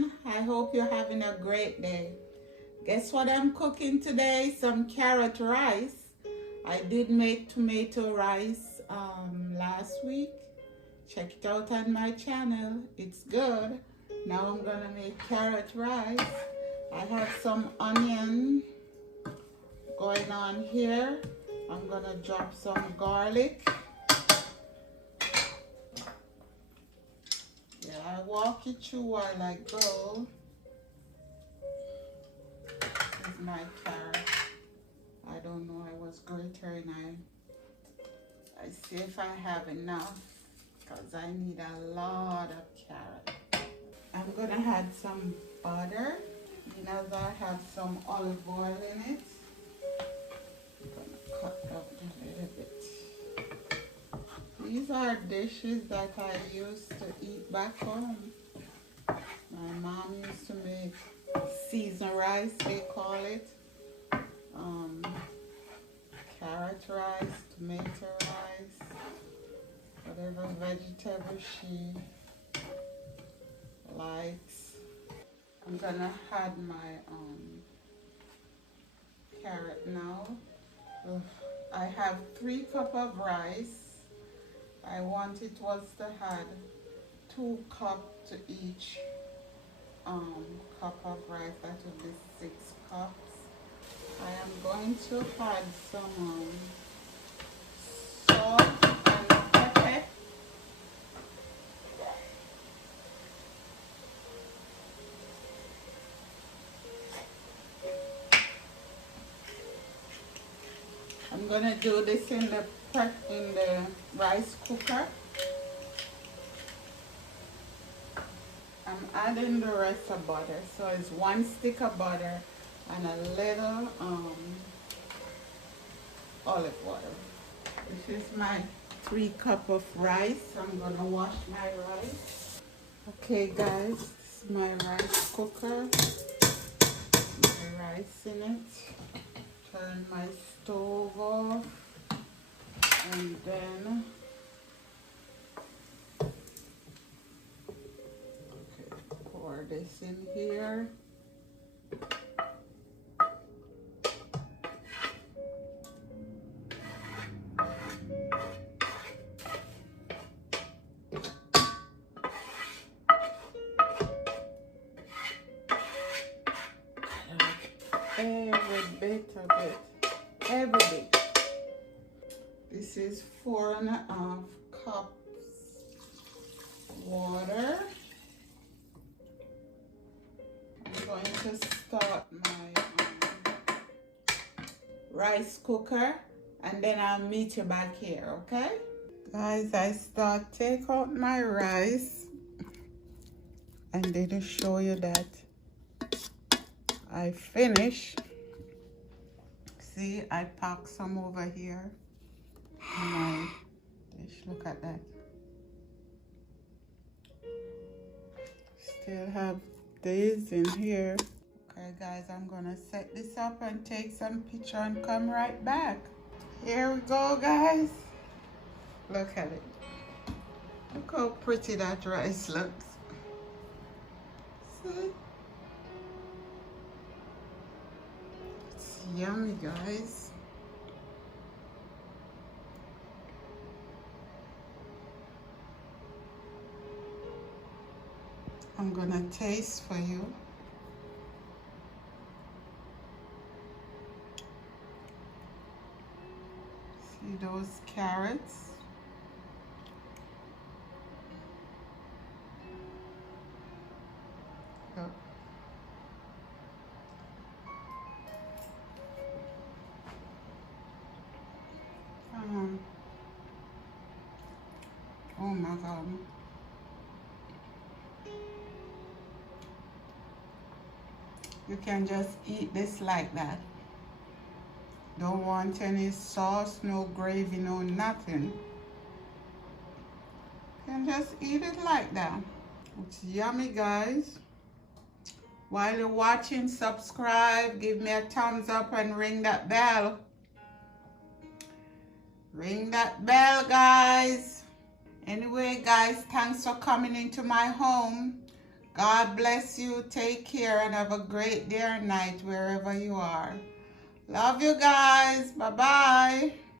morning. I hope you're having a great day. Guess what I'm cooking today? Some carrot rice. I did make tomato rice last week. Check it out on my channel. It's good. Now I'm gonna make carrot rice. I have some onion going on here. I'm gonna drop some garlic. Yeah, I walk you through while I go. This is my carrot. I don't know, I was greater and I see if I have enough because I need a lot of carrot. I'm gonna add some butter. You know, I have some olive oil in it. I'm gonna cut up a little bit. These are dishes that I used to eat back home. My mom used to make seasoned rice, they call it. Carrot rice, tomato rice, whatever vegetable she likes. I'm gonna add my carrot now. I have 3 cups of rice. I want it was to add 2 cups to each cup of rice. That would be 6 cups. I am going to add some salt and pepper. I'm gonna do this in the rice cooker. I'm adding the rest of butter, so it's 1 stick of butter and a little olive oil. This is my 3 cups of rice. I'm gonna wash my rice. Okay guys, this is my rice cooker. My rice in it. Turn my stove off and then pour this in here. Every bit of it, every bit. This is 4.5 cups water. I'm going to start my rice cooker and then I'll meet you back here, okay? Guys, I take out my rice and then to show you that I finish. See, I pack some over here in my dish. Look at that. Still have these in here. Okay guys, I'm gonna set this up and take some picture and come right back. Here we go guys. Look at it. Look how pretty that rice looks. See? It's yummy guys. I'm gonna taste for you. See those carrots? Look. Oh my God. You can just eat this like that. Don't want any sauce, no gravy, no nothing. You can just eat it like that. It's yummy, guys. While you're watching, subscribe, give me a thumbs up and ring that bell. Ring that bell, guys. Anyway, guys, thanks for coming into my home. God bless you. Take care and have a great day or night wherever you are. Love you guys. Bye-bye.